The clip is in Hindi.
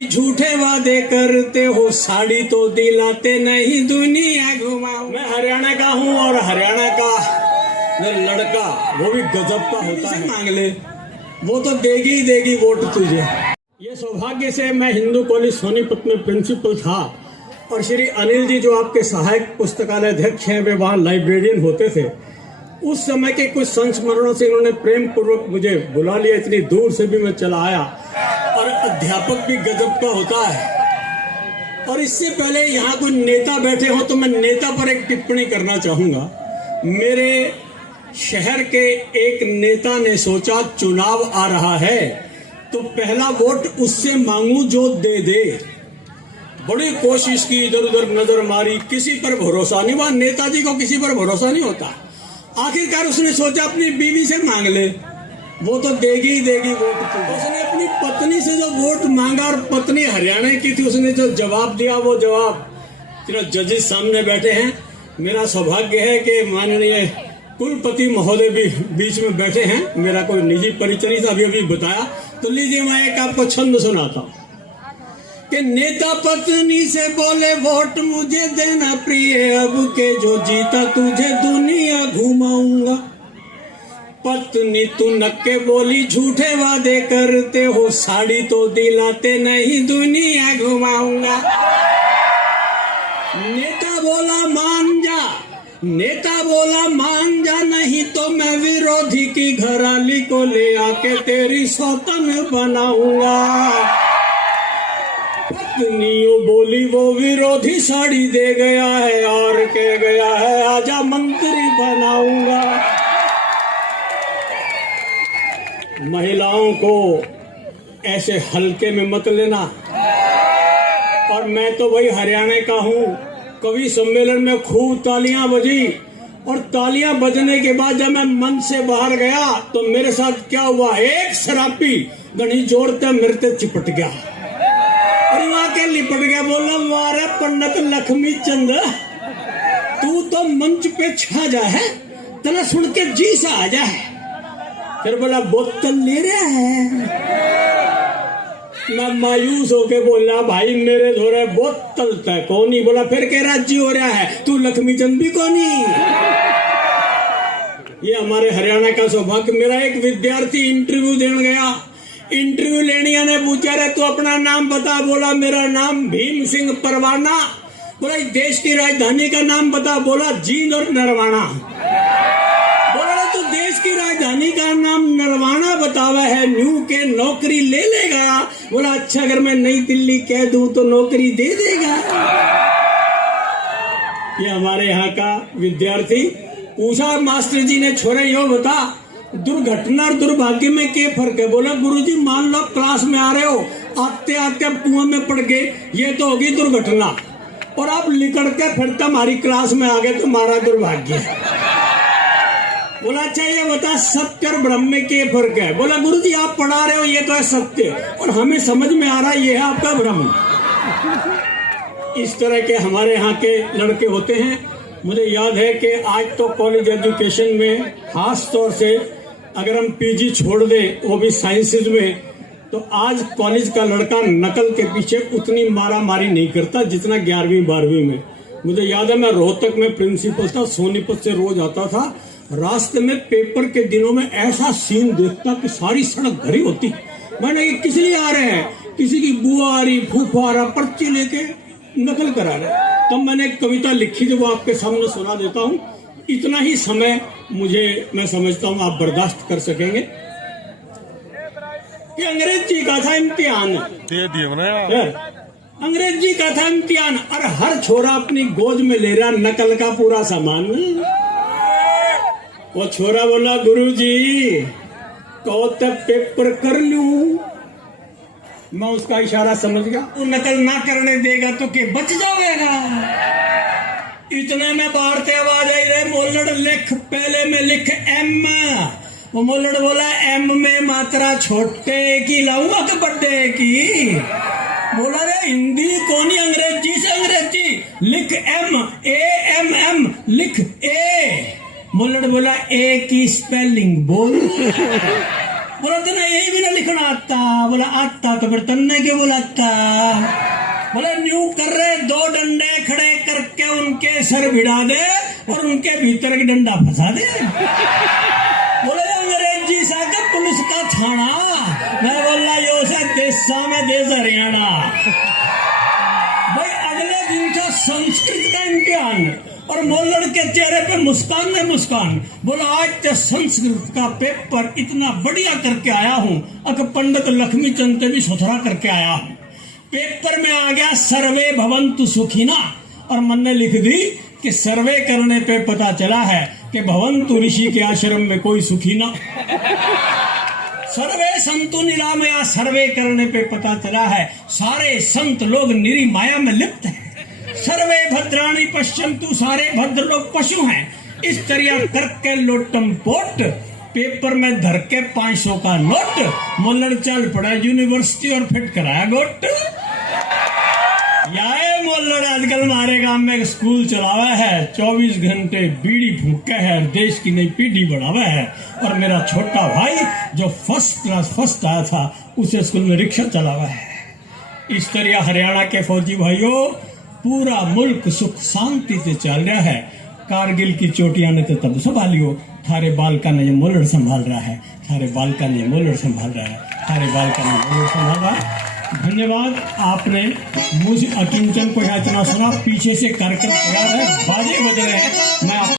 झूठे वादे करते हो, साड़ी तो दिलाते नहीं, दुनिया घुमाओ। मैं हरियाणा का हूँ और हरियाणा का लड़का वो भी गजब का होता है। मांग ले, वो तो देगी ही देगी वोट तुझे। ये सौभाग्य से मैं हिंदू कॉलेज सोनीपत में प्रिंसिपल था और श्री अनिल जी जो आपके सहायक पुस्तकालय अध्यक्ष हैं, वे वहाँ लाइब्रेरियन होते थे। उस समय के कुछ संस्मरणों से इन्होंने प्रेम पूर्वक मुझे बुला लिया। इतनी दूर से भी मैं चला आया और अध्यापक भी गजब का होता है। और इससे पहले यहाँ कोई नेता बैठे हो तो मैं नेता पर एक टिप्पणी करना चाहूंगा। मेरे शहर के एक नेता ने सोचा चुनाव आ रहा है तो पहला वोट उससे मांगू जो दे दे। बड़ी कोशिश की, इधर उधर नजर मारी, किसी पर भरोसा नहीं। वह नेताजी को किसी पर भरोसा नहीं होता। आखिरकार उसने सोचा अपनी बीवी से मांग ले, वो तो देगी ही देगी वोट। उसने अपनी पत्नी से जो वोट मांगा और पत्नी हरियाणा की थी, उसने जो जवाब दिया वो जवाब जजेस सामने बैठे हैं। मेरा सौभाग्य है कि माननीय कुलपति महोदय भी बीच में बैठे हैं। मेरा कोई निजी परिचय नहीं था, अभी बताया। तो लीजिए मैं एक आपको छंद सुनाता हूँ कि नेता पत्नी से बोले वोट मुझे देना प्रिय, अब के जो जीता तुझे दुनिया घुमाऊंगा। पत्नी तू नक्के बोली झूठे वादे करते हो, साड़ी तो दिलाते नहीं, दुनिया घुमाऊंगा। नेता बोला मान जा, नेता बोला मान जा, नहीं तो मैं विरोधी की घराली को ले आके तेरी सौतन बनाऊंगा। पत्नियों बोली वो विरोधी साड़ी दे गया है और कह गया है आजा मंत्री बनाऊंगा। महिलाओं को ऐसे हल्के में मत लेना। और मैं तो वही हरियाणा का हूँ। कवि सम्मेलन में खूब तालियां बजी और तालियां बजने के बाद जब मैं मंच से बाहर गया तो मेरे साथ क्या हुआ, एक शराबी गणी जोड़ते मेरे चिपट गया और वहां के लिपट गया। बोला वारे पंडित लक्ष्मी चंद, तू तो मंच पे छा जा है, तना सुन के जी सा आ जा है। फिर बोला बोतल ले रहा है। मैं मायूस होके बोला भाई मेरे धोरे बोतल तक कौनी। बोला फिर कह राज्य हो रहा है, तू लक्ष्मी चंद भी कौनी। ये हमारे हरियाणा का सौभाग्य। मेरा एक विद्यार्थी इंटरव्यू देने गया, इंटरव्यू लेने ने पूछा रे तू अपना नाम बता। बोला मेरा नाम भीम सिंह परवाना। बोला देश की राजधानी का नाम बता। बोला जींद और नरवाना। बोला तू देश की राजधानी का नाम नरवाना बतावा है, न्यू के नौकरी ले लेगा। बोला अच्छा अगर मैं नई दिल्ली कह दूं तो नौकरी दे देगा। ये हमारे यहाँ का विद्यार्थी पूछा मास्टर जी ने, छोरे यो बता दुर्घटना और दुर्भाग्य में क्या फर्क है। बोला गुरुजी मान लो क्लास में आ रहे हो, आते आते कुआं में पड़ गए, ये तो होगी दुर्घटना, और आप लिकड़ के फिर हमारी क्लास में आ गए तो हमारा दुर्भाग्य है। बोला अच्छा ये बता सत्य और ब्रह्म में क्या फर्क है। बोला गुरुजी आप पढ़ा रहे हो ये तो है सत्य और हमें समझ में आ रहा है ये है आपका ब्रह्म। इस तरह के हमारे यहाँ के लड़के होते हैं। मुझे याद है कि आज तो कॉलेज एजुकेशन में खास तौर से अगर हम पीजी छोड़ दें वो भी साइंसेज में, तो आज कॉलेज का लड़का नकल के पीछे उतनी मारा मारी नहीं करता जितना 11वीं 12वीं में। मुझे याद है मैं रोहतक में प्रिंसिपल था, सोनीपत से रोज आता था। रास्ते में पेपर के दिनों में ऐसा सीन देखता कि सारी सड़क भरी होती। मैंने ये किस लिए आ रहे हैं, किसी की बुआ आ रही, फूफा आ रहा, पर्ची लेके नकल करा रहे। तब मैंने एक कविता लिखी थी, वो आपके सामने सुना देता हूँ। इतना ही समय मुझे, मैं समझता हूँ आप बर्दाश्त कर सकेंगे कि अंग्रेजी का था इम्तिहान। अंग्रेजी का था इम्तिहान और हर छोरा अपनी गोद में ले रहा नकल का पूरा सामान। वो छोरा बोला गुरुजी कहो तब पेपर कर लूं। मैं उसका इशारा समझ गया, वो नकल ना करने देगा तो के बच जाएगा। इतने में बाहर से आवाज आई रहे मोलड़ लिख, पहले में लिख एम। वो मोलड़ बोला एम में मात्रा छोटे की लाऊंगा कि बड़े की। बोला रे हिंदी कौनी अंग्रेजी से अंग्रेजी, लिख एम, ए एम एम, लिख ए। मोलड़ बोला ए की स्पेलिंग बोल। बोला तेना यही भी ना लिखना आता। बोला आता तो फिर तन्ने क्यों बुलाता। बोले न्यू कर रहे, 2 डंडे खड़े करके उनके सर भिड़ा दे और उनके भीतर एक डंडा फंसा दे। बोले अंग्रेजी सा के पुलिस का थाना। मैं बोला यो से देशा में देश हरियाणा। भाई अगले दिन था संस्कृत का इम्तिहान और मोल्लड़ के चेहरे पे मुस्कान में मुस्कान। बोला आज तो संस्कृत का पेपर इतना बढ़िया करके आया हूँ, अक पंडित लक्ष्मी चंद भी सुथरा करके आया हूँ। पेपर में आ गया सर्वे भवन्तु सुखिना और मन ने लिख दी कि सर्वे करने पे पता चला है कि भवन्तु ऋषि के आश्रम में कोई सुखी ना। सर्वे संतु निरामया, सर्वे करने पे पता चला है सारे संत लोग निरी माया में लिप्त हैं। सर्वे भद्राणी पश्यन्तु, सारे भद्र लोग पशु हैं। इस तरह करके लोटम पोट पेपर में धर के 500 का नोट मोल्लड़ चल पड़ा यूनिवर्सिटी और फिट कराया गोट। याए मोल्लड़ आजकल हमारे गांव में एक स्कूल चलावा है, 24 घंटे बीड़ी फूके है, देश की नई पीढ़ी बढ़ावा है। और मेरा छोटा भाई जो फर्स्ट क्लास फर्स्ट आया था उसे स्कूल में रिक्शा चलावा है। इस तरह हरियाणा के फौजी भाइयों पूरा मुल्क सुख शांति से चल रहा है। कारगिल की चोटियां ने तो तब संभालियो, थारे बालका ने ये मोल्लड़ संभाल रहा है, थारे बालका ने ये मोल्लड़ संभाल रहा है, थारे बालका ने मोल्लड़ संभाल रहा है। धन्यवाद, आपने मुझ अकिंचन को यहाँ इतना सुना। पीछे से कार्यक्रम तैयार है, बाजे बज रहे हैं। मैं